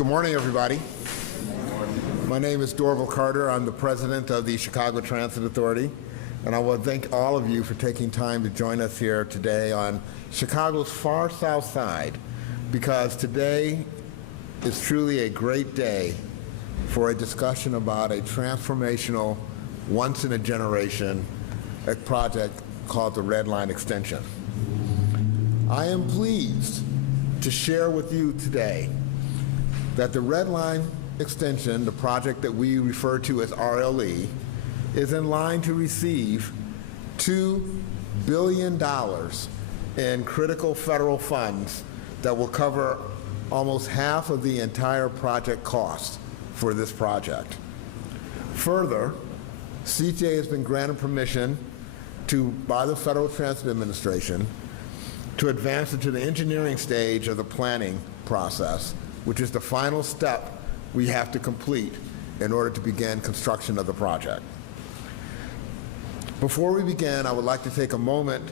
Good morning, everybody. My name is Dorval Carter. I'm the president of the Chicago Transit Authority, and I want to thank all of you for taking time to join us here today on Chicago's far south side, because today is truly a great day for a discussion about a transformational, once-in-a-generation project called the Red Line extension. I am pleased to share with you today that the Red Line extension, the project that we refer to as RLE, is in line to receive $2 billion in critical federal funds that will cover almost half of the entire project cost for this project. Further, CTA has been granted permission by the Federal Transit Administration to advance it to the engineering stage of the planning process, which is the final step we have to complete in order to begin construction of the project. Before we begin, I would like to take a moment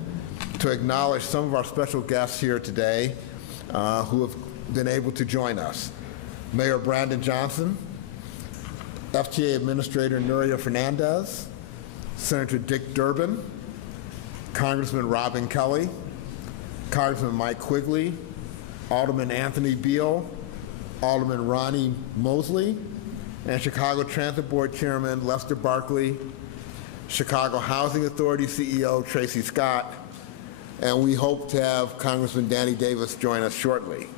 to acknowledge some of our special guests here today who have been able to join us. Mayor Brandon Johnson, FTA Administrator Nuria Fernandez, Senator Dick Durbin, Congressman Robin Kelly, Congressman Mike Quigley, Alderman Anthony Beal, Alderman Ronnie Mosley, and Chicago Transit Board Chairman Lester Barkley, Chicago Housing Authority CEO Tracy Scott, and we hope to have Congressman Danny Davis join us shortly.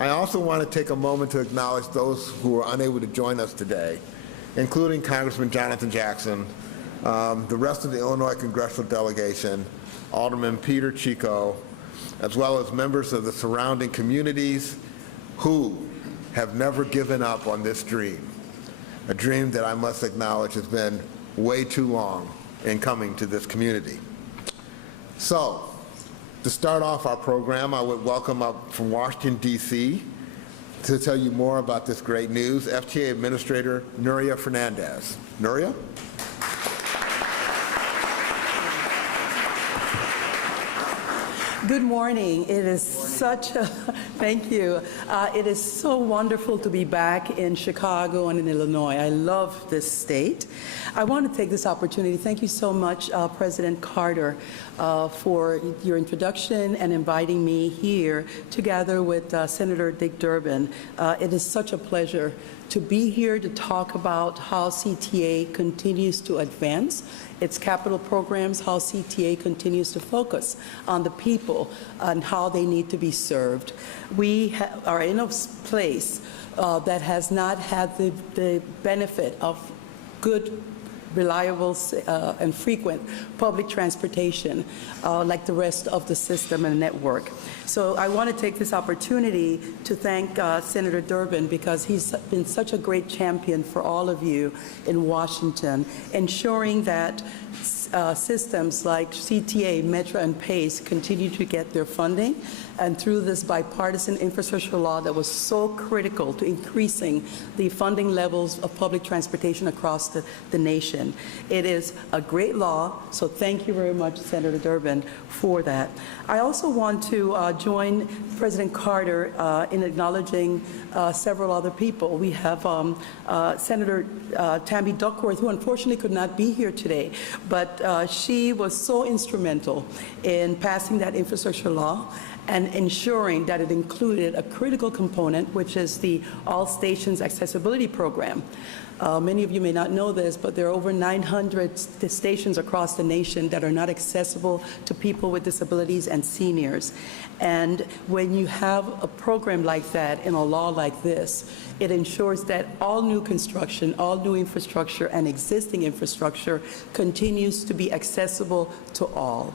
I also want to take a moment to acknowledge those who are unable to join us today, including Congressman Jonathan Jackson, the rest of the Illinois congressional delegation, Alderman Peter Chico, as well as members of the surrounding communities who have never given up on this dream, a dream that I must acknowledge has been way too long in coming to this community. So, to start off our program, I would welcome up from Washington, D.C. to tell you more about this great news, FTA Administrator Nuria Fernandez. Nuria? Good morning. It is such a, thank you. It is so wonderful to be back in Chicago and in Illinois. I love this state. I want to take this opportunity. Thank you so much, President Carter, for your introduction and inviting me here together with Senator Dick Durbin. It is such a pleasure to be here to talk about how CTA continues to advance its capital programs, how CTA continues to focus on the people and how they need to be served. We are in a place that has not had the benefit of good, reliable and frequent public transportation like the rest of the system and network. So I want to take this opportunity to thank Senator Durbin, because he's been such a great champion for all of you in Washington, ensuring that systems like CTA, Metra, and PACE continue to get their funding, and through this bipartisan infrastructure law that was so critical to increasing the funding levels of public transportation across the nation. It is a great law, so thank you very much, Senator Durbin, for that. I also want to join President Carter in acknowledging several other people. We have Senator Tammy Duckworth, who unfortunately could not be here today, but she was so instrumental in passing that infrastructure law and ensuring that it included a critical component, which is the All Stations Accessibility Program. Many of you may not know this, but there are over 900 stations across the nation that are not accessible to people with disabilities and seniors. And when you have a program like that in a law like this, it ensures that all new construction, all new infrastructure, and existing infrastructure continues to be accessible to all.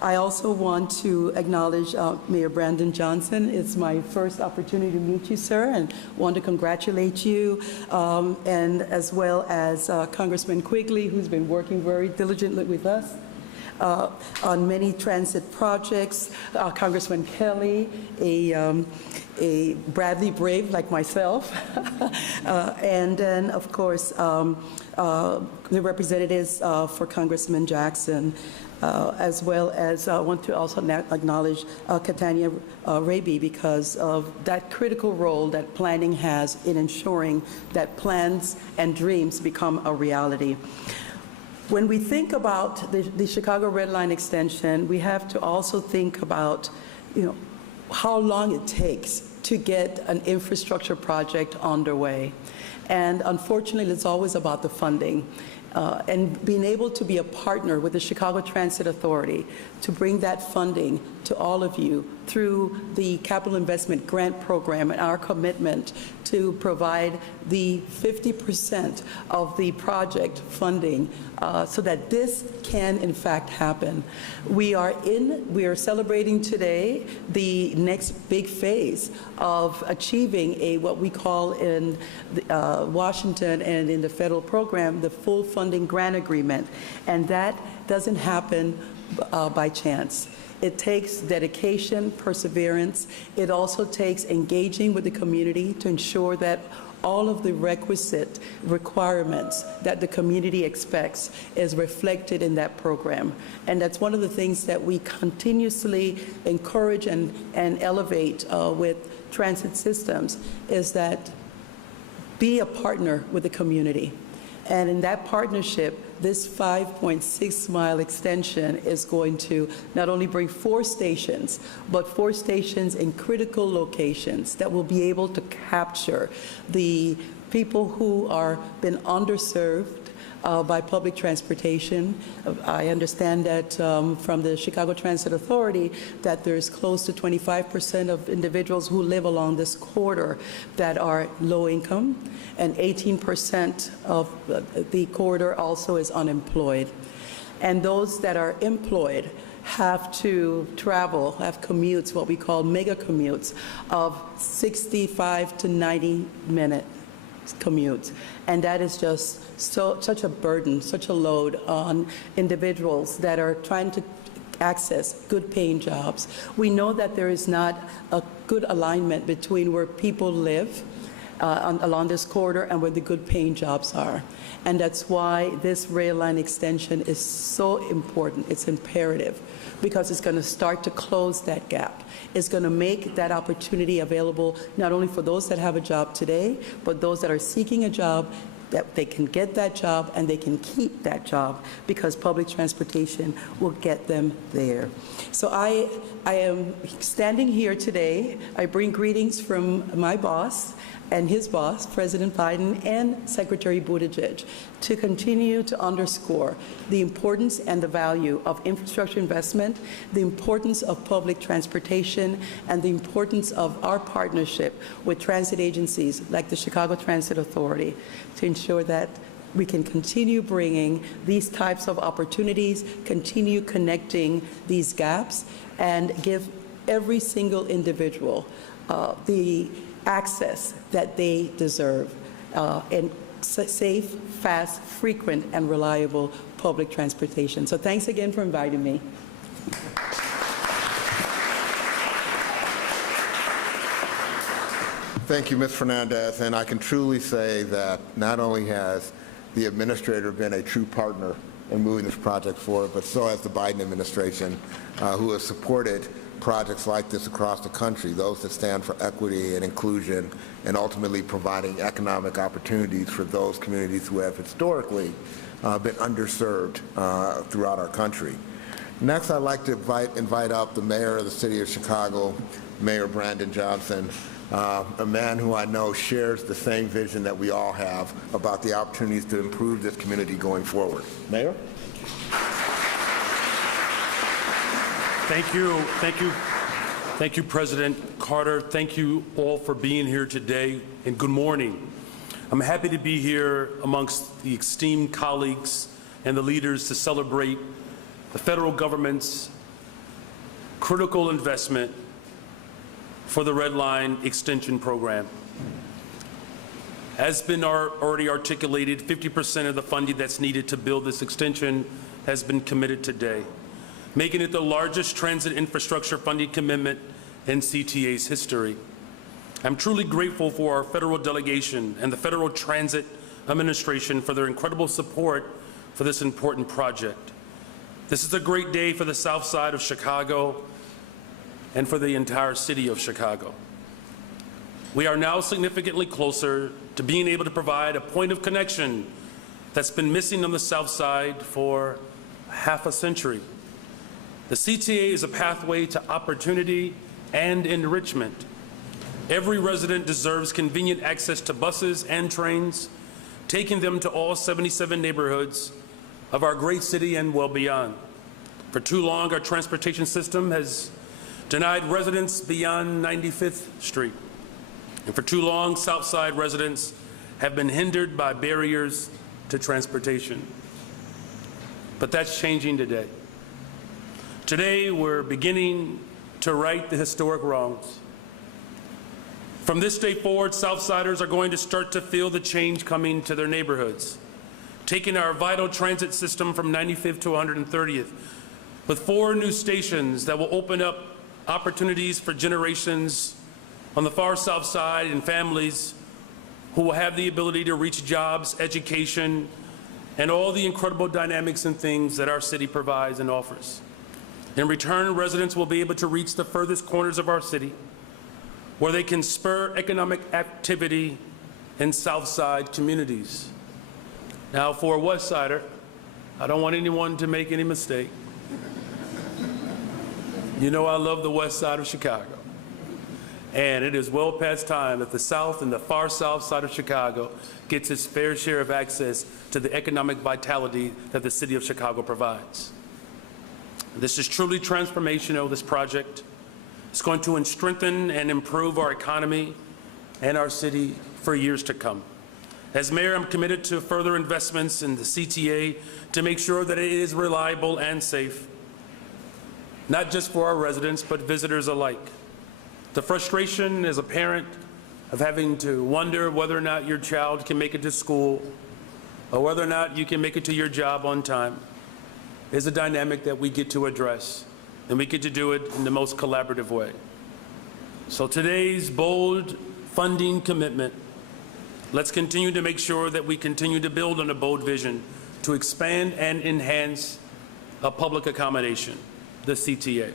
I also want to acknowledge Mayor Brandon Johnson. It's my first opportunity to meet you, sir, and want to congratulate you, and as well as Congressman Quigley, who's been working very diligently with us on many transit projects, Congressman Kelly, a Bradley Brave like myself, and then, of course, the representatives for Congressman Jackson. as well as I want to also acknowledge Catania Raby because of that critical role that planning has in ensuring that plans and dreams become a reality. When we think about the Chicago Red Line extension, we have to also think about, how long it takes to get an infrastructure project underway. And unfortunately, it's always about the funding. And being able to be a partner with the Chicago Transit Authority to bring that funding to all of you through the Capital Investment Grant Program and our commitment to provide the 50% of the project funding so that this can in fact happen. We are celebrating today the next big phase of achieving what we call in Washington and in the federal program, the full funding grant agreement. And that doesn't happen by chance. It takes dedication, perseverance. It also takes engaging with the community to ensure that all of the requisite requirements that the community expects is reflected in that program. And that's one of the things that we continuously encourage and elevate with transit systems, is that be a partner with the community. And in that partnership, this 5.6-mile extension is going to not only bring 4 stations, but 4 stations in critical locations that will be able to capture the people who are been underserved by public transportation. I understand that from the Chicago Transit Authority that there's close to 25% of individuals who live along this corridor that are low income, and 18% of the corridor also is unemployed. And those that are employed have to travel, have commutes, what we call mega commutes, of 65 to 90-minute commutes. And that is just such a burden, such a load on individuals that are trying to access good paying jobs. We know that there is not a good alignment between where people live along this corridor and where the good paying jobs are. And that's why this rail line extension is so important. It's imperative because it's going to start to close that gap. It's going to make that opportunity available not only for those that have a job today, but those that are seeking a job, that they can get that job and they can keep that job because public transportation will get them there. So I am standing here today. I bring greetings from my boss and his boss, President Biden, and Secretary Buttigieg, to continue to underscore the importance and the value of infrastructure investment, the importance of public transportation, and the importance of our partnership with transit agencies like the Chicago Transit Authority to ensure that we can continue bringing these types of opportunities, continue connecting these gaps, and give every single individual the access that they deserve in safe, fast, frequent, and reliable public transportation. So thanks again for inviting me. Thank you, Ms. Fernandez, and I can truly say that not only has the administrator been a true partner in moving this project forward, but so has the Biden administration, who has supported projects like this across the country, those that stand for equity and inclusion, and ultimately providing economic opportunities for those communities who have historically been underserved throughout our country. Next, I'd like to invite up the mayor of the city of Chicago, Mayor Brandon Johnson, a man who I know shares the same vision that we all have about the opportunities to improve this community going forward. Mayor? Thank you. Thank you. Thank you, President Carter. Thank you all for being here today, and good morning. I'm happy to be here amongst the esteemed colleagues and the leaders to celebrate the federal government's critical investment for the Red Line Extension Program. As been already articulated, 50% of the funding that's needed to build this extension has been committed today, making it the largest transit infrastructure funding commitment in CTA's history. I'm truly grateful for our federal delegation and the Federal Transit Administration for their incredible support for this important project. This is a great day for the South Side of Chicago and for the entire city of Chicago. We are now significantly closer to being able to provide a point of connection that's been missing on the South Side for half a century. The CTA is a pathway to opportunity and enrichment. Every resident deserves convenient access to buses and trains, taking them to all 77 neighborhoods of our great city and well beyond. For too long, our transportation system has denied residents beyond 95th Street. And for too long, South Side residents have been hindered by barriers to transportation. But that's changing today. Today, we're beginning to right the historic wrongs. From this day forward, Southsiders are going to start to feel the change coming to their neighborhoods, taking our vital transit system from 95th to 130th, with 4 new stations that will open up opportunities for generations on the far South Side and families who will have the ability to reach jobs, education, and all the incredible dynamics and things that our city provides and offers. In return, residents will be able to reach the furthest corners of our city, where they can spur economic activity in South Side communities. Now, for a West Sider, I don't want anyone to make any mistake. You know I love the West Side of Chicago. And it is well past time that the South and the far South Side of Chicago gets its fair share of access to the economic vitality that the city of Chicago provides. This is truly transformational, this project. It's going to strengthen and improve our economy and our city for years to come. As mayor, I'm committed to further investments in the CTA to make sure that it is reliable and safe, not just for our residents, but visitors alike. The frustration as a parent of having to wonder whether or not your child can make it to school or whether or not you can make it to your job on time is a dynamic that we get to address, and we get to do it in the most collaborative way. So today's bold funding commitment, let's continue to make sure that we continue to build on a bold vision to expand and enhance a public accommodation, the CTA.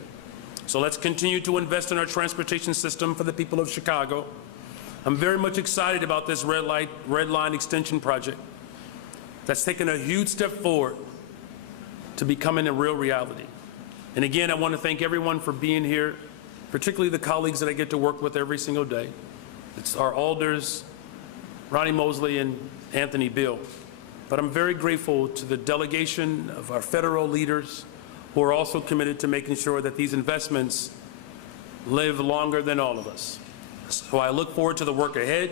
So let's continue to invest in our transportation system for the people of Chicago. I'm very much excited about this Red Line extension project that's taken a huge step forward to becoming a real reality. And again, I want to thank everyone for being here, particularly the colleagues that I get to work with every single day. It's our alders, Ronnie Mosley and Anthony Bill. But I'm very grateful to the delegation of our federal leaders who are also committed to making sure that these investments live longer than all of us. So I look forward to the work ahead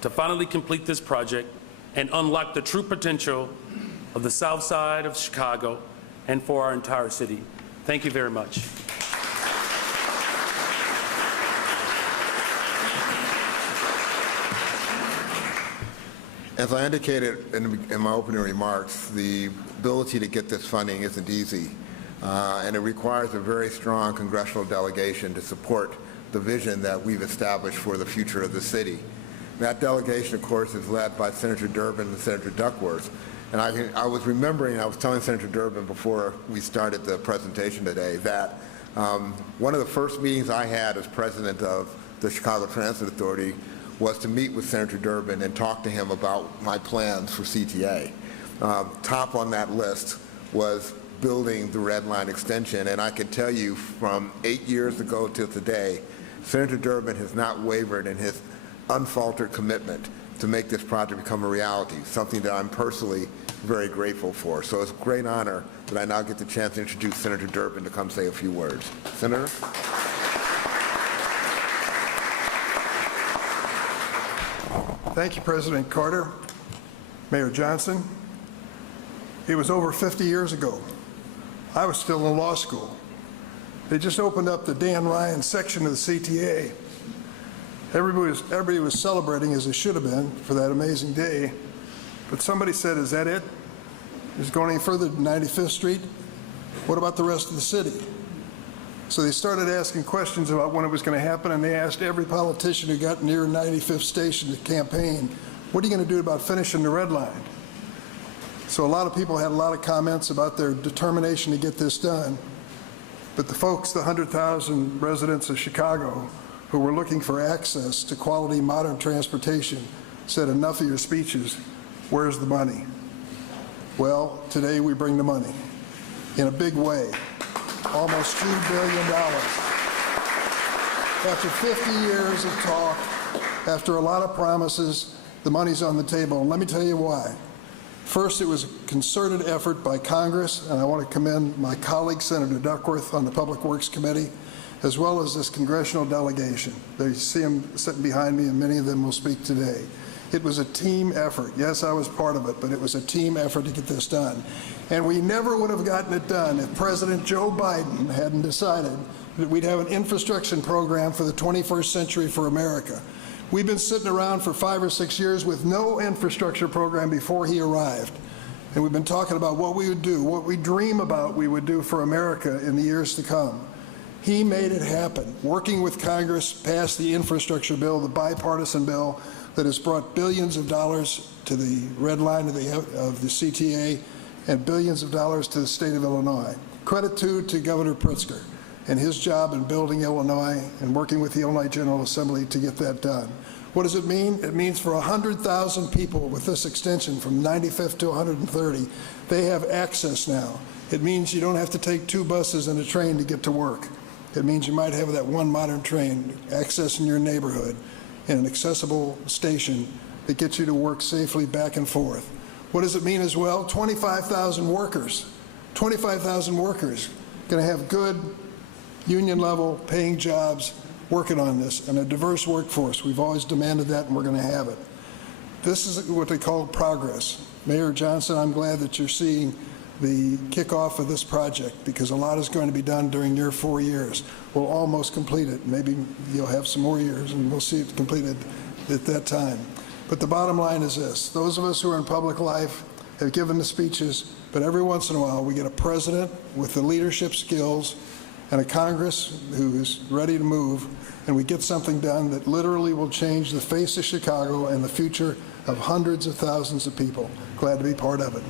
to finally complete this project and unlock the true potential of the South Side of Chicago and for our entire city. Thank you very much. As I indicated in my opening remarks, the ability to get this funding isn't easy, and it requires a very strong congressional delegation to support the vision that we've established for the future of the city. That delegation, of course, is led by Senator Durbin and Senator Duckworth. And I was telling Senator Durbin before we started the presentation today that one of the first meetings I had as president of the Chicago Transit Authority was to meet with Senator Durbin and talk to him about my plans for CTA. Top on that list was building the Red Line extension, and I can tell you from 8 years ago till today, Senator Durbin has not wavered in his unfaltered commitment to make this project become a reality, something that I'm personally very grateful for. So it's a great honor that I now get the chance to introduce Senator Durbin to come say a few words. Senator? Thank you, President Carter. Mayor Johnson, it was over 50 years ago. I was still in law school. They just opened up the Dan Ryan section of the CTA. Everybody was celebrating, as they should have been, for that amazing day. But somebody said, is that it? Is it going any further than 95th Street? What about the rest of the city? So they started asking questions about when it was going to happen, and they asked every politician who got near 95th Station to campaign, what are you going to do about finishing the Red Line? So a lot of people had a lot of comments about their determination to get this done. But the folks, the 100,000 residents of Chicago who were looking for access to quality modern transportation said, enough of your speeches, where's the money? Well, today we bring the money in a big way, almost $2 billion. After 50 years of talk, after a lot of promises, the money's on the table, and let me tell you why. First, it was a concerted effort by Congress, and I want to commend my colleague, Senator Duckworth, on the Public Works Committee, as well as this congressional delegation. They see them sitting behind me, and many of them will speak today. It was a team effort. Yes, I was part of it, but it was a team effort to get this done. And we never would have gotten it done if President Joe Biden hadn't decided that we'd have an infrastructure program for the 21st century for America. We've been sitting around for 5 or 6 years with no infrastructure program before he arrived. And we've been talking about what we would do, what we dream about we would do for America in the years to come. He made it happen, working with Congress, passed the infrastructure bill, the bipartisan bill that has brought billions of dollars to the Red Line of the CTA and billions of dollars to the state of Illinois. Credit to Governor Pritzker and his job in building Illinois and working with the Illinois General Assembly to get that done. What does it mean? It means for 100,000 people with this extension from 95th to 130, they have access now. It means you don't have to take 2 buses and a train to get to work. It means you might have that one modern train access in your neighborhood and an accessible station that gets you to work safely back and forth. What does it mean as well? 25,000 workers. 25,000 workers going to have good union level paying jobs working on this and a diverse workforce. We've always demanded that, and we're going to have it. This is what they call progress. Mayor Johnson, I'm glad that you're seeing the kickoff of this project because a lot is going to be done during your 4 years. We'll almost complete it. Maybe you'll have some more years and we'll see it completed at that time. But the bottom line is this. Those of us who are in public life have given the speeches, but every once in a while we get a president with the leadership skills and a Congress who is ready to move, and we get something done that literally will change the face of Chicago and the future of hundreds of thousands of people. Glad to be part of it.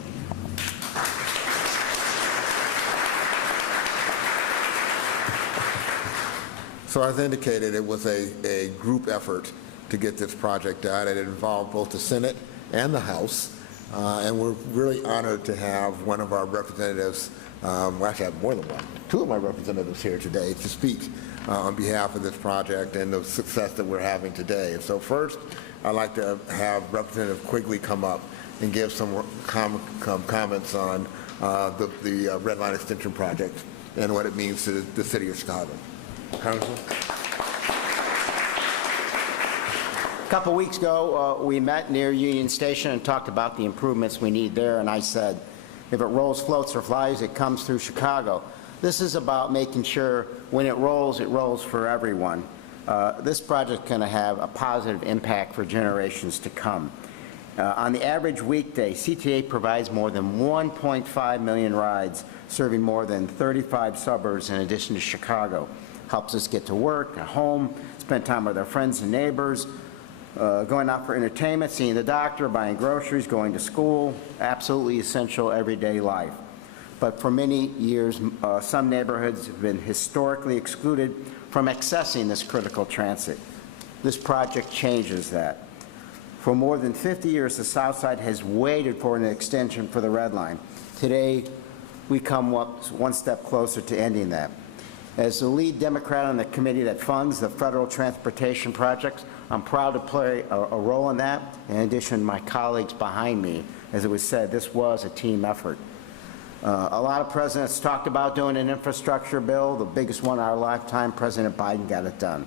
So as indicated, it was a group effort to get this project done, and it involved both the Senate and the House. And we're really honored to have one of our representatives, well, actually I have more than one, 2 of my representatives here today to speak on behalf of this project and the success that we're having today. And so first, I'd like to have Representative Quigley come up and give some comments on the Red Line Extension Project and what it means to the city of Chicago. Congressman? A couple weeks ago, we met near Union Station and talked about the improvements we need there, and I said, if it rolls, floats, or flies, it comes through Chicago. This is about making sure when it rolls for everyone. This project is going to have a positive impact for generations to come. On the average weekday, CTA provides more than 1.5 million rides, serving more than 35 suburbs in addition to Chicago. Helps us get to work, at home, spend time with our friends and neighbors, going out for entertainment, seeing the doctor, buying groceries, going to school, absolutely essential everyday life. But for many years, some neighborhoods have been historically excluded from accessing this critical transit. This project changes that. For more than 50 years, the South Side has waited for an extension for the Red Line. Today, we come one step closer to ending that. As the lead Democrat on the committee that funds the federal transportation projects, I'm proud to play a role in that. In addition to my colleagues behind me, as it was said, this was a team effort. A lot of presidents talked about doing an infrastructure bill. The biggest one in our lifetime, President Biden got it done.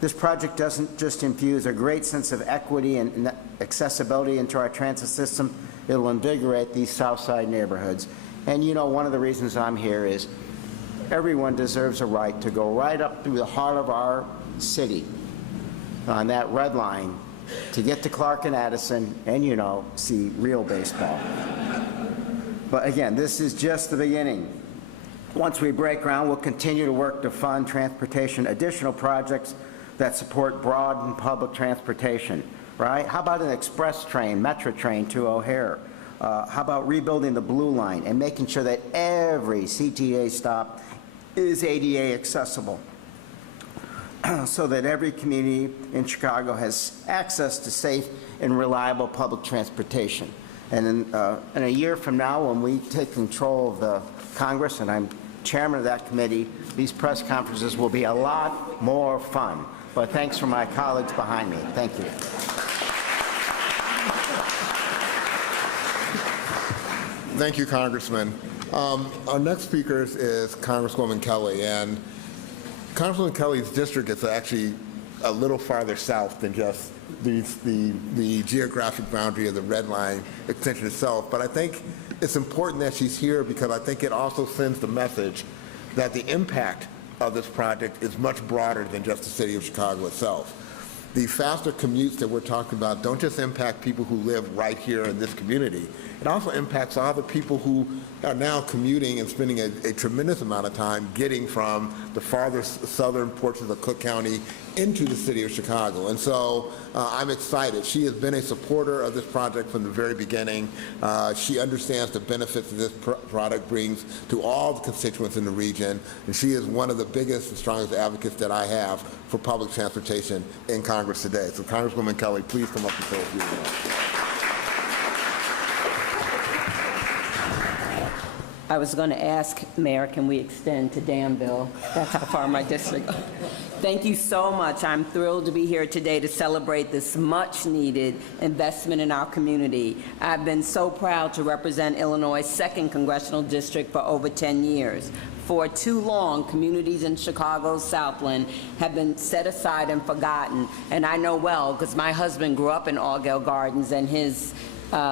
This project doesn't just infuse a great sense of equity and accessibility into our transit system, it'll invigorate these South Side neighborhoods. And you know, one of the reasons I'm here is everyone deserves a right to go right up through the heart of our city on that Red Line to get to Clark and Addison and, you know, see real baseball. But again, this is just the beginning. Once we break ground, we'll continue to work to fund transportation, additional projects that support broad and public transportation, right? How about an express train, metro train to O'Hare? How about rebuilding the Blue Line and making sure that every CTA stop is ADA accessible so that every community in Chicago has access to safe and reliable public transportation. And in a year from now, when we take control of the Congress, and I'm chairman of that committee, these press conferences will be a lot more fun. But thanks for my colleagues behind me. Thank you. Thank you, Congressman. Our next speaker is Congresswoman Kelly, and Congresswoman Kelly's district is actually a little farther south than just the geographic boundary of the Red Line extension itself. But I think it's important that she's here because I think it also sends the message that the impact of this project is much broader than just the city of Chicago itself. The faster commutes that we're talking about don't just impact people who live right here in this community. It also impacts all the people who are now commuting and spending a tremendous amount of time getting from the farthest southern portions of Cook County into the city of Chicago. And so I'm excited. She has been a supporter of this project from the very beginning. She understands the benefits that this product brings to all the constituents in the region. And she is one of the biggest and strongest advocates that I have for public transportation in Congress today. So Congresswoman Kelly, please come up and say a few words. I was going to ask, Mayor, can we extend to Danville? That's how far my district goes. Thank you so much. I'm thrilled to be here today to celebrate this much-needed investment in our community. I've been so proud to represent Illinois' 2nd Congressional District for over 10 years. For too long, communities in Chicago's Southland have been set aside and forgotten. And I know well, because my husband grew up in Argyle Gardens, and his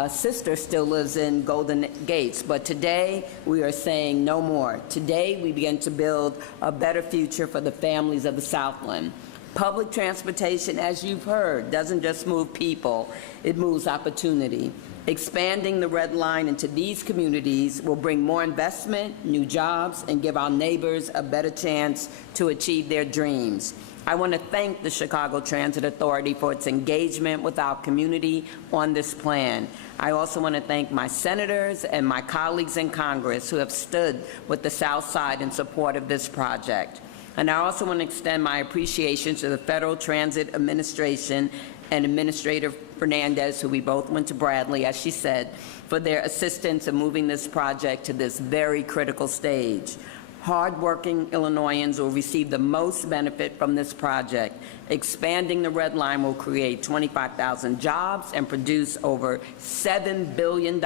sister still lives in Golden Gates. But today, we are saying no more. Today, we begin to build a better future for the families of the Southland. Public transportation, as you've heard, doesn't just move people, it moves opportunity. Expanding the Red Line into these communities will bring more investment, new jobs, and give our neighbors a better chance to achieve their dreams. I want to thank the Chicago Transit Authority for its engagement with our community on this plan. I also want to thank my senators and my colleagues in Congress who have stood with the South Side in support of this project. And I also want to extend my appreciation to the Federal Transit Administration and Administrator Fernandez, who we both went to Bradley, as she said, for their assistance in moving this project to this very critical stage. Hard-working Illinoisans will receive the most benefit from this project. Expanding the Red Line will create 25,000 jobs and produce over $7 billion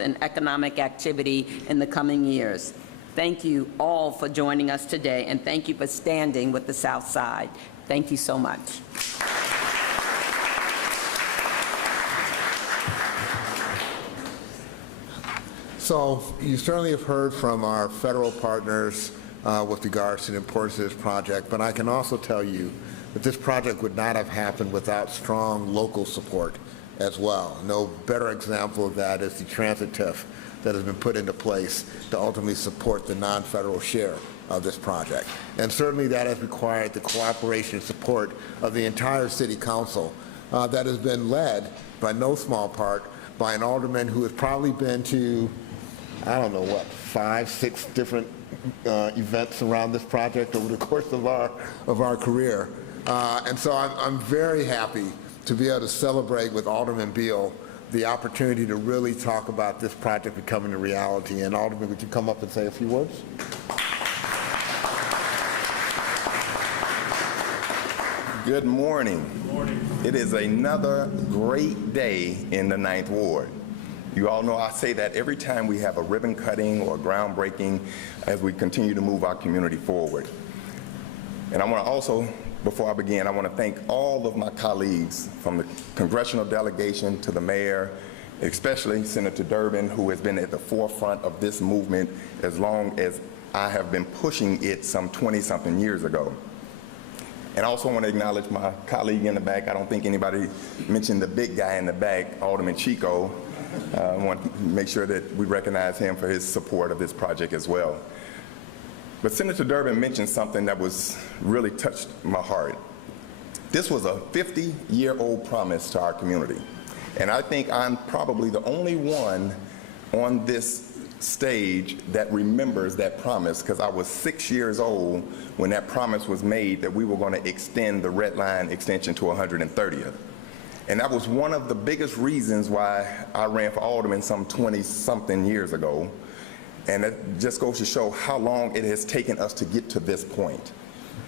in economic activity in the coming years. Thank you all for joining us today, and thank you for standing with the South Side. Thank you so much. So you certainly have heard from our federal partners with regards to the importance of this project, but I can also tell you that this project would not have happened without strong local support as well. No better example of that is the transit TIF that has been put into place to ultimately support the non-federal share of this project. And certainly that has required the cooperation and support of the entire city council that has been led by no small part by an alderman who has probably been to, I don't know what, 5, 6 different events around this project over the course of our career. And so I'm very happy to be able to celebrate with Alderman Beal the opportunity to really talk about this project becoming a reality. And Alderman, would you come up and say a few words? Good morning. Good morning. It is another great day in the 9th Ward. You all know I say that every time we have a ribbon cutting or groundbreaking as we continue to move our community forward. And I want to also, before I begin, I want to thank all of my colleagues from the congressional delegation to the mayor, especially Senator Durbin, who has been at the forefront of this movement as long as I have been pushing it some 20-something years ago. And I also want to acknowledge my colleague in the back. I don't think anybody mentioned the big guy in the back, Alderman Chico. I want to make sure that we recognize him for his support of this project as well. But Senator Durbin mentioned something that was really touched my heart. This was a 50-year-old promise to our community. And I think I'm probably the only one on this stage that remembers that promise, because I was 6 years old when that promise was made that we were going to extend the Red Line extension to 130th. And that was one of the biggest reasons why I ran for alderman some 20-something years ago. And it just goes to show how long it has taken us to get to this point.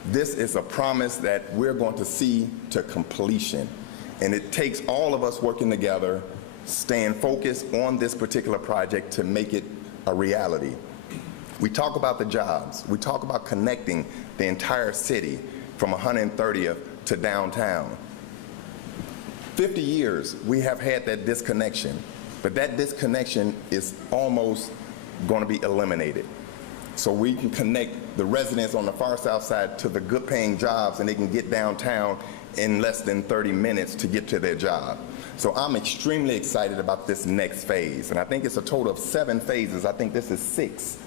This is a promise that we're going to see to completion. And it takes all of us working together, staying focused on this particular project to make it a reality. We talk about the jobs. We talk about connecting the entire city from 130th to downtown. 50 years, we have had that disconnection, but that disconnection is almost going to be eliminated. So we can connect the residents on the far south side to the good paying jobs, and they can get downtown in less than 30 minutes to get to their job. So I'm extremely excited about this next phase. And I think it's a total of 7 phases. I think this is 6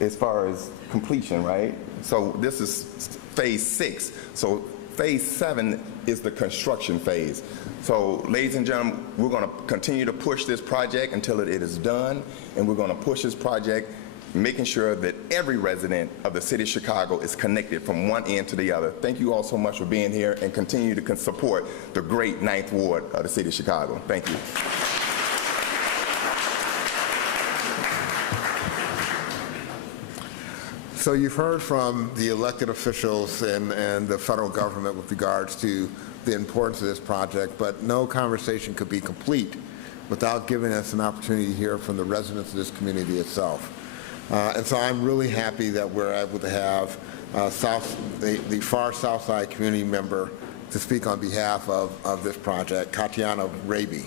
as far as completion, right? So this is phase 6. So phase 7 is the construction phase. So ladies and gentlemen, we're going to continue to push this project until it is done. And we're going to push this project, making sure that every resident of the city of Chicago is connected from one end to the other. Thank you all so much for being here, and continue to support the great 9th Ward of the city of Chicago. Thank you. So you've heard from the elected officials and the federal government with regards to the importance of this project, but no conversation could be complete without giving us an opportunity to hear from the residents of this community itself. And so I'm really happy that we're able to have the far south side community member to speak on behalf of this project, Katiana Raby.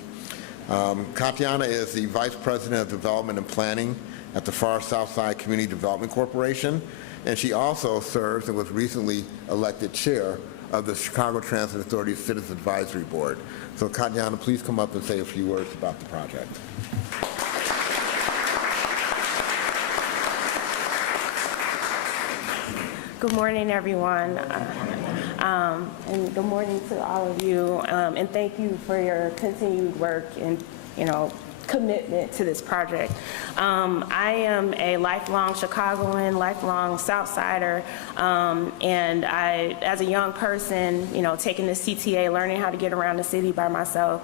Katiana is the Vice President of Development and Planning at the Far South Side Community Development Corporation, and she also serves and was recently elected chair of the Chicago Transit Authority Citizens Advisory Board. So Katiana, please come up and say a few words about the project. Good morning, everyone, and good morning to all of you, and thank you for your continued work and, commitment to this project. I am a lifelong Chicagoan, lifelong Southsider, and I, as a young person, taking the CTA, learning how to get around the city by myself,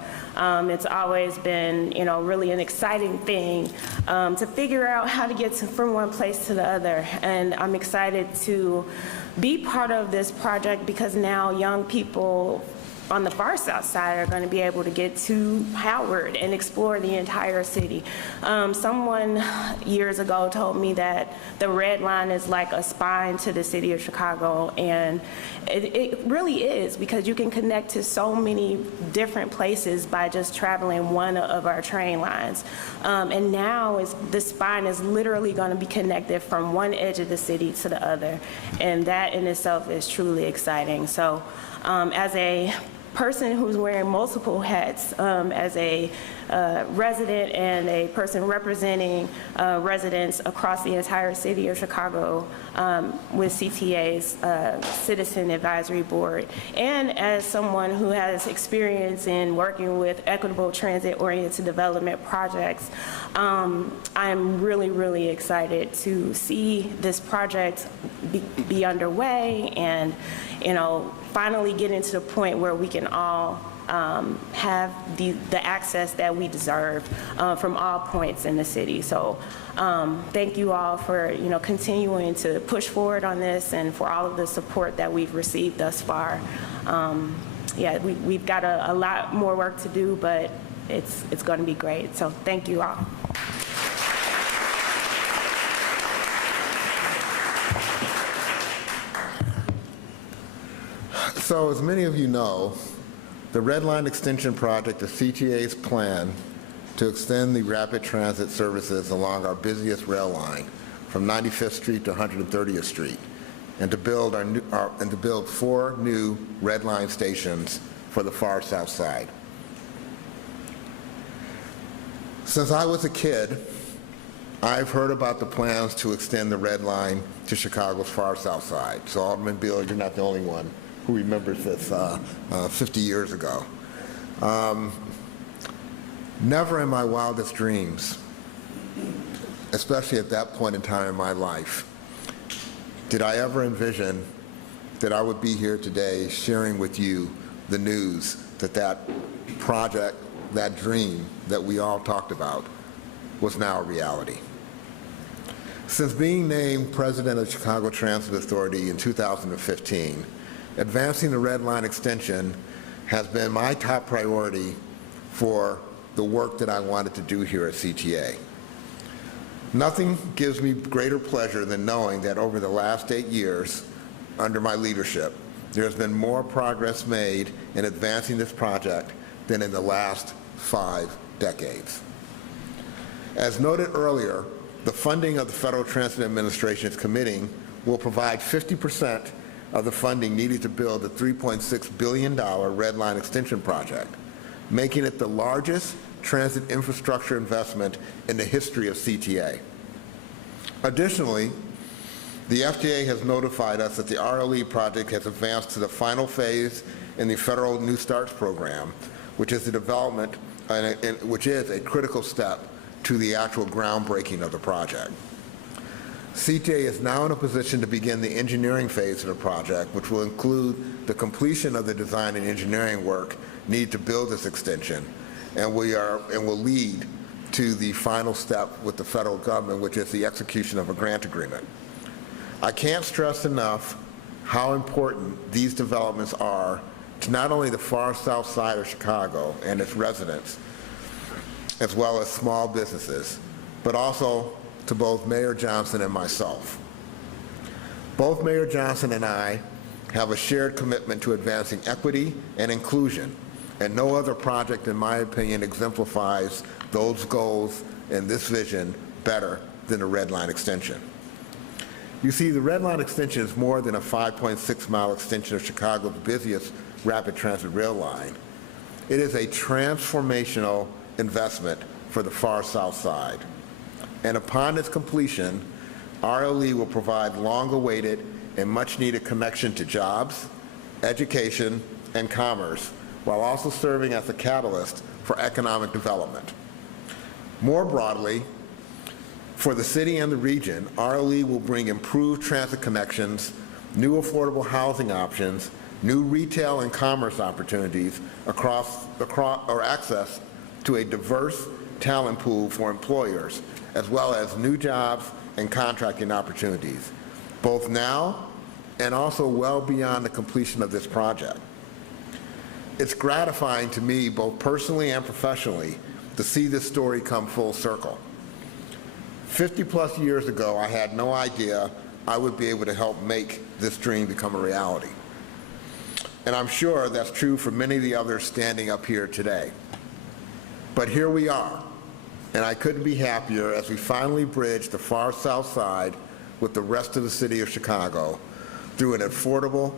it's always been, really an exciting thing to figure out how to get from one place to the other. And I'm excited to be part of this project because now young people on the far south side are going to be able to get to Howard and explore the entire city. Someone years ago told me that the Red Line is like a spine to the city of Chicago, and it really is, because you can connect to so many different places by just traveling one of our train lines. And now the spine is literally going to be connected from one edge of the city to the other, and that in itself is truly exciting. So as a person who's wearing multiple hats, as a resident and a person representing residents across the entire city of Chicago with CTA's Citizen Advisory Board, and as someone who has experience in working with equitable transit-oriented development projects, I'm really, really excited to see this project be underway and, finally getting to the point where we can all have the access that we deserve from all points in the city. So thank you all for continuing to push forward on this, and for all of the support that we've received thus far. We've got a lot more work to do, but it's going to be great. So thank you all. So as many of you know, the Red Line Extension Project is CTA's plan to extend the rapid transit services along our busiest rail line from 95th Street to 130th Street, and to build build 4 new Red Line stations for the far south side. Since I was a kid, I've heard about the plans to extend the Red Line to Chicago's far south side. So Alderman Beal, you're not the only one who remembers this 50 years ago. Never in my wildest dreams especially at that point in time in my life, did I ever envision that I would be here today sharing with you the news that that project, that dream that we all talked about, was now a reality. Since being named president of the Chicago Transit Authority in 2015, advancing the Red Line extension has been my top priority for the work that I wanted to do here at CTA. Nothing gives me greater pleasure than knowing that over the last 8 years, under my leadership, there has been more progress made in advancing this project than in the last 5 decades. As noted earlier, the funding of the Federal Transit Administration is committing will provide 50% of the funding needed to build the $3.6 billion Red Line extension project, making it the largest transit infrastructure investment in the history of CTA. Additionally, the FTA has notified us that the RLE project has advanced to the final phase in the Federal New Starts program, which is the development, which is a critical step to the actual groundbreaking of the project. CTA is now in a position to begin the engineering phase of the project, which will include the completion of the design and engineering work needed to build this extension, and will lead to the final step with the federal government, which is the execution of a grant agreement. I can't stress enough how important these developments are to not only the far south side of Chicago and its residents, as well as small businesses, but also to both Mayor Johnson and myself. Both Mayor Johnson and I have a shared commitment to advancing equity and inclusion, and no other project, in my opinion, exemplifies those goals and this vision better than the Red Line extension. You see, the Red Line extension is more than a 5.6-mile extension of Chicago's busiest rapid transit rail line. It is a transformational investment for the far south side. And upon its completion, RLE will provide long-awaited and much-needed connection to jobs, education, and commerce, while also serving as a catalyst for economic development. More broadly, for the city and the region, RLE will bring improved transit connections, new affordable housing options, new retail and commerce opportunities across access to a diverse talent pool for employers, as well as new jobs and contracting opportunities, both now and also well beyond the completion of this project. It's gratifying to me, both personally and professionally, to see this story come full circle. 50-plus years ago, I had no idea I would be able to help make this dream become a reality. And I'm sure that's true for many of the others standing up here today. But here we are, and I couldn't be happier as we finally bridge the far south side with the rest of the city of Chicago through an affordable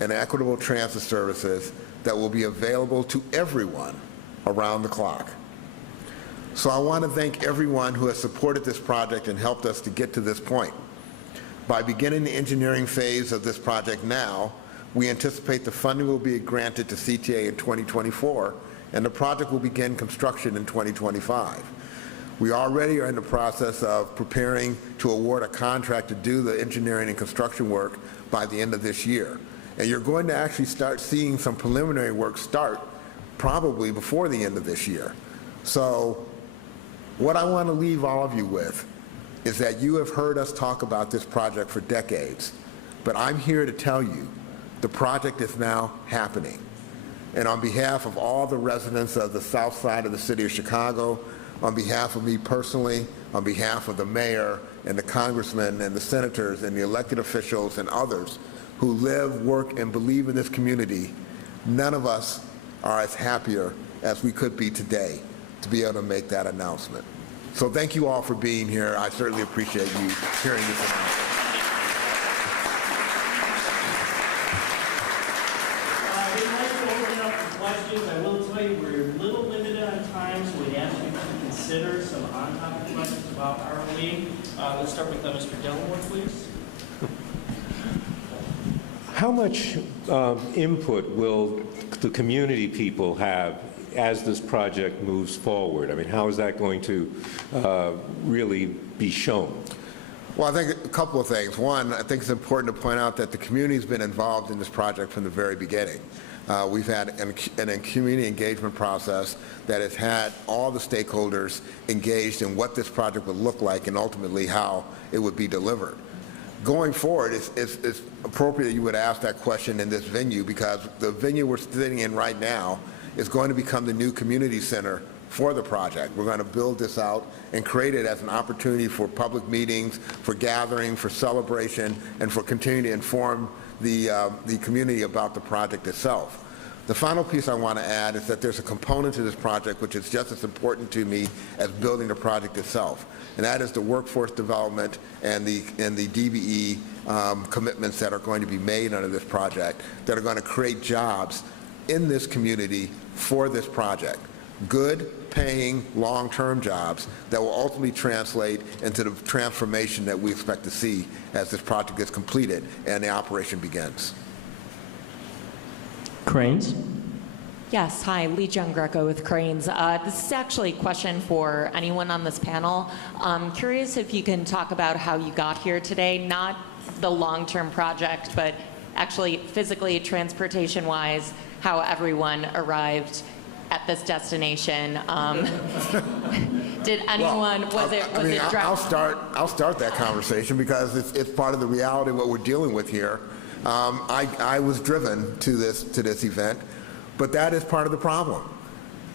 and equitable transit services that will be available to everyone around the clock. So I want to thank everyone who has supported this project and helped us to get to this point. By beginning the engineering phase of this project now, we anticipate the funding will be granted to CTA in 2024, and the project will begin construction in 2025. We already are in the process of preparing to award a contract to do the engineering and construction work by the end of this year. And you're going to actually start seeing some preliminary work start probably before the end of this year. So what I want to leave all of you with is that you have heard us talk about this project for decades, but I'm here to tell you the project is now happening. And on behalf of all the residents of the south side of the city of Chicago, on behalf of me personally, on behalf of the mayor and the congressmen and the senators and the elected officials and others who live, work, and believe in this community, none of us are as happier as we could be today to be able to make that announcement. So thank you all for being here. I certainly appreciate you hearing this announcement. We'd like to open up for questions. I will tell you we're a little limited on time, so we ask you to consider some on-topic questions about RLE. Let's start with Mr. Delmore, please. How much input will the community people have as this project moves forward? I mean, how is that going to really be shown? Well, I think a couple of things. One, I think it's important to point out that the community's been involved in this project from the very beginning. We've had a community engagement process that has had all the stakeholders engaged in what this project would look like and ultimately how it would be delivered. Going forward, it's appropriate that you would ask that question in this venue, because the venue we're sitting in right now is going to become the new community center for the project. We're going to build this out and create it as an opportunity for public meetings, for gathering, for celebration, and for continuing to inform the community about the project itself. The final piece I want to add is that there's a component to this project which is just as important to me as building the project itself, and that is the workforce development and the DBE commitments that are going to be made under this project that are going to create jobs in this community for this project. Good, paying, long-term jobs that will ultimately translate into the transformation that we expect to see as this project is completed and the operation begins. Cranes? Yes, hi, Lee John Greco with Cranes. This is actually a question for anyone on this panel. I'm curious if you can talk about how you got here today, not the long-term project, but actually physically, transportation-wise, how everyone arrived at this destination. Did anyone, I'll start that conversation because it's part of the reality of what we're dealing with here. I was driven to this event, but that is part of the problem.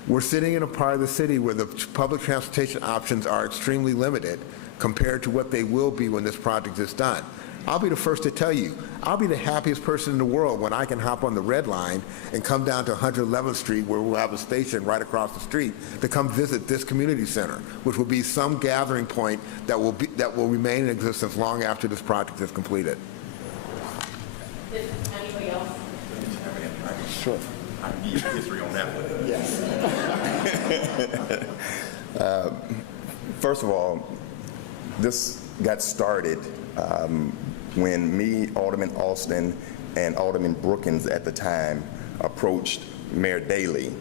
We're sitting in a part of the city where the public transportation options are extremely limited compared to what they will be when this project is done. I'll be the first to tell you, I'll be the happiest person in the world when I can hop on the Red Line and come down to 111th Street, where we'll have a station right across the street, to come visit this community center, which will be some gathering point that will remain in existence long after this project is completed. Anybody else? Sure. I can give you history on that one. Yes. First of all, this got started when me, Alderman Alston, and Alderman Brookins at the time approached Mayor Daley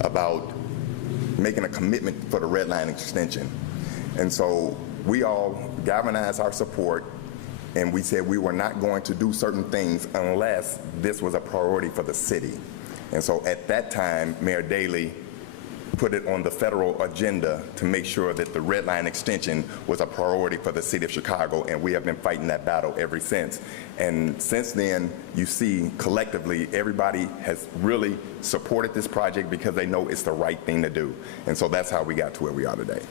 about making a commitment for the Red Line extension. And so we all galvanized our support, and we said we were not going to do certain things unless this was a priority for the city. And so at that time, Mayor Daley put it on the federal agenda to make sure that the Red Line extension was a priority for the city of Chicago, and we have been fighting that battle ever since. And since then, you see collectively everybody has really supported this project because they know it's the right thing to do. And so that's how we got to where we are today.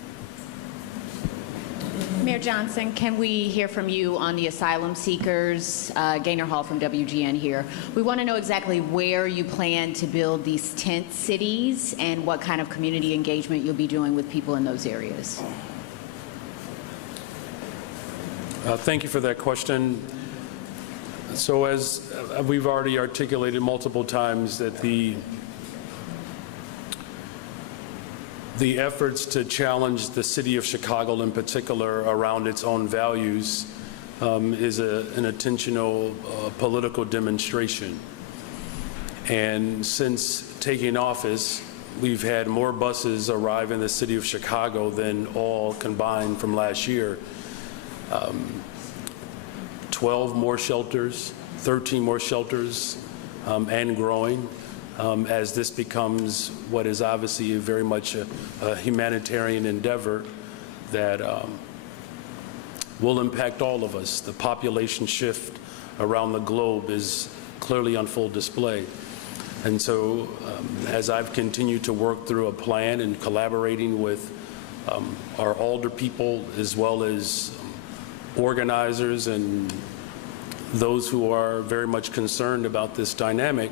Mayor Johnson, can we hear from you on the asylum seekers? Gaynor Hall from WGN here. We want to know exactly where you plan to build these tent cities and what kind of community engagement you'll be doing with people in those areas. Thank you for that question. So as we've already articulated multiple times, that the efforts to challenge the city of Chicago in particular around its own values is an intentional political demonstration. And since taking office, we've had more buses arrive in the city of Chicago than all combined from last year. 12 more shelters, 13 more shelters, and growing. As this becomes what is obviously very much a humanitarian endeavor that will impact all of us. The population shift around the globe is clearly on full display. And so as I've continued to work through a plan and collaborating with our alder people as well as organizers and those who are very much concerned about this dynamic,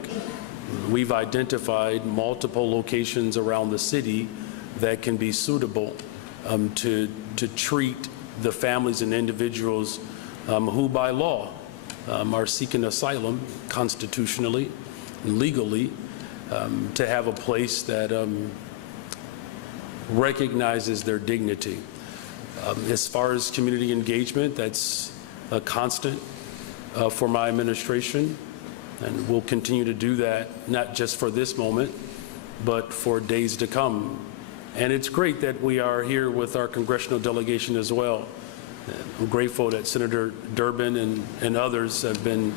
we've identified multiple locations around the city that can be suitable to treat the families and individuals who by law are seeking asylum constitutionally and legally, to have a place that recognizes their dignity. As far as community engagement, that's a constant for my administration. And we'll continue to do that, not just for this moment, but for days to come. And it's great that we are here with our congressional delegation as well. I'm grateful that Senator Durbin and others have been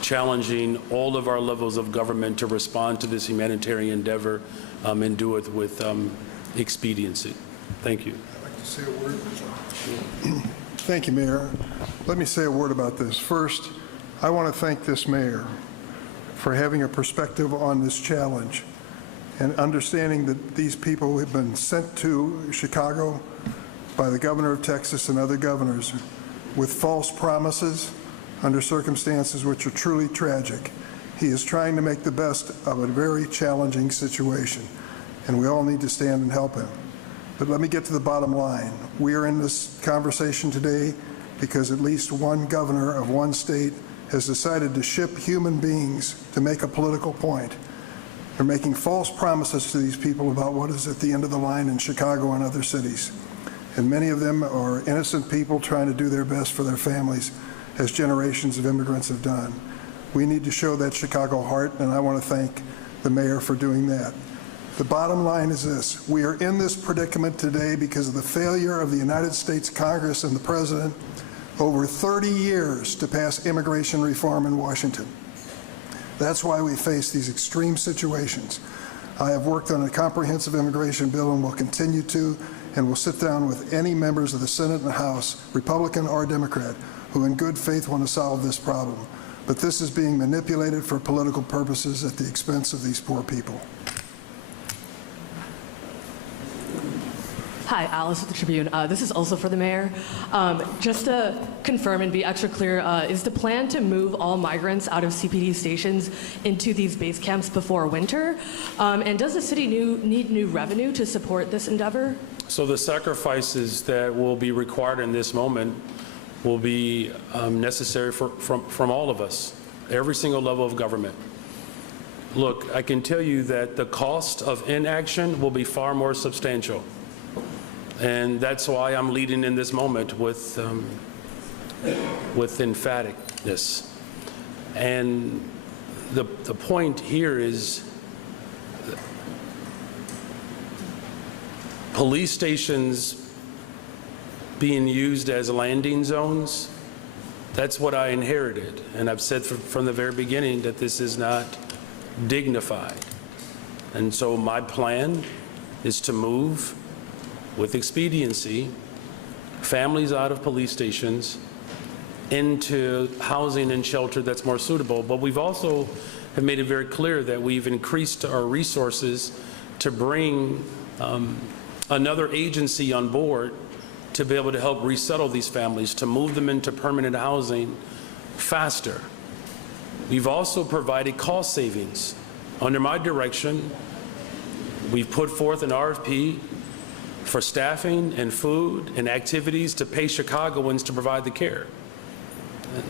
challenging all of our levels of government to respond to this humanitarian endeavor and do it with expediency. Thank you. I'd like to say a word. Thank you, Mayor. Let me say a word about this. First, I want to thank this mayor for having a perspective on this challenge and understanding that these people have been sent to Chicago by the governor of Texas and other governors with false promises under circumstances which are truly tragic. He is trying to make the best of a very challenging situation, and we all need to stand and help him. But let me get to the bottom line. We are in this conversation today because at least one governor of one state has decided to ship human beings to make a political point. They're making false promises to these people about what is at the end of the line in Chicago and other cities. And many of them are innocent people trying to do their best for their families, as generations of immigrants have done. We need to show that Chicago heart, and I want to thank the mayor for doing that. The bottom line is this: we are in this predicament today because of the failure of the United States Congress and the President over 30 years to pass immigration reform in Washington. That's why we face these extreme situations. I have worked on a comprehensive immigration bill and will continue to, and will sit down with any members of the Senate and House, Republican or Democrat, who in good faith want to solve this problem. But this is being manipulated for political purposes at the expense of these poor people. Hi, Alice with the Tribune. This is also for the mayor. Just to confirm and be extra clear, is the plan to move all migrants out of CPD stations into these base camps before winter? And does the city need new revenue to support this endeavor? So the sacrifices that will be required in this moment will be necessary from all of us, every single level of government. Look, I can tell you that the cost of inaction will be far more substantial. And that's why I'm leading in this moment with emphaticness. And the point here is police stations being used as landing zones. That's what I inherited. And I've said from the very beginning that this is not dignified. And so my plan is to move with expediency families out of police stations into housing and shelter that's more suitable. But we've also have made it very clear that we've increased our resources to bring another agency on board to be able to help resettle these families, to move them into permanent housing faster. We've also provided cost savings. Under my direction, we've put forth an RFP for staffing and food and activities to pay Chicagoans to provide the care.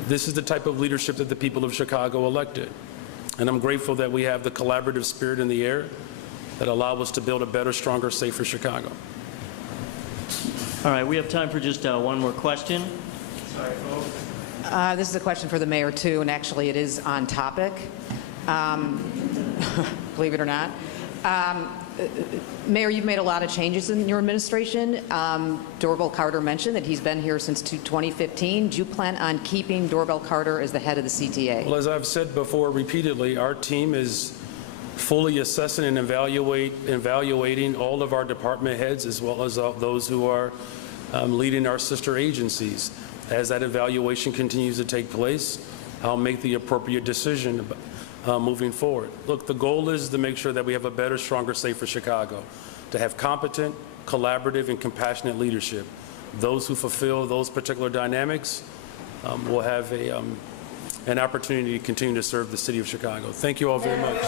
This is the type of leadership that the people of Chicago elected. And I'm grateful that we have the collaborative spirit in the air that allow us to build a better, stronger, safer Chicago. All right, we have time for just one more question. Sorry, folks. This is a question for the mayor, too, and actually it is on topic, believe it or not. Mayor, you've made a lot of changes in your administration. Dorval Carter mentioned that he's been here since 2015. Do you plan on keeping Dorval Carter as the head of the CTA? Well, as I've said before repeatedly, our team is fully assessing and evaluating all of our department heads as well as those who are leading our sister agencies. As that evaluation continues to take place, I'll make the appropriate decision moving forward. Look, the goal is to make sure that we have a better, stronger, safer Chicago, to have competent, collaborative, and compassionate leadership. Those who fulfill those particular dynamics will have an opportunity to continue to serve the city of Chicago. Thank you all very much.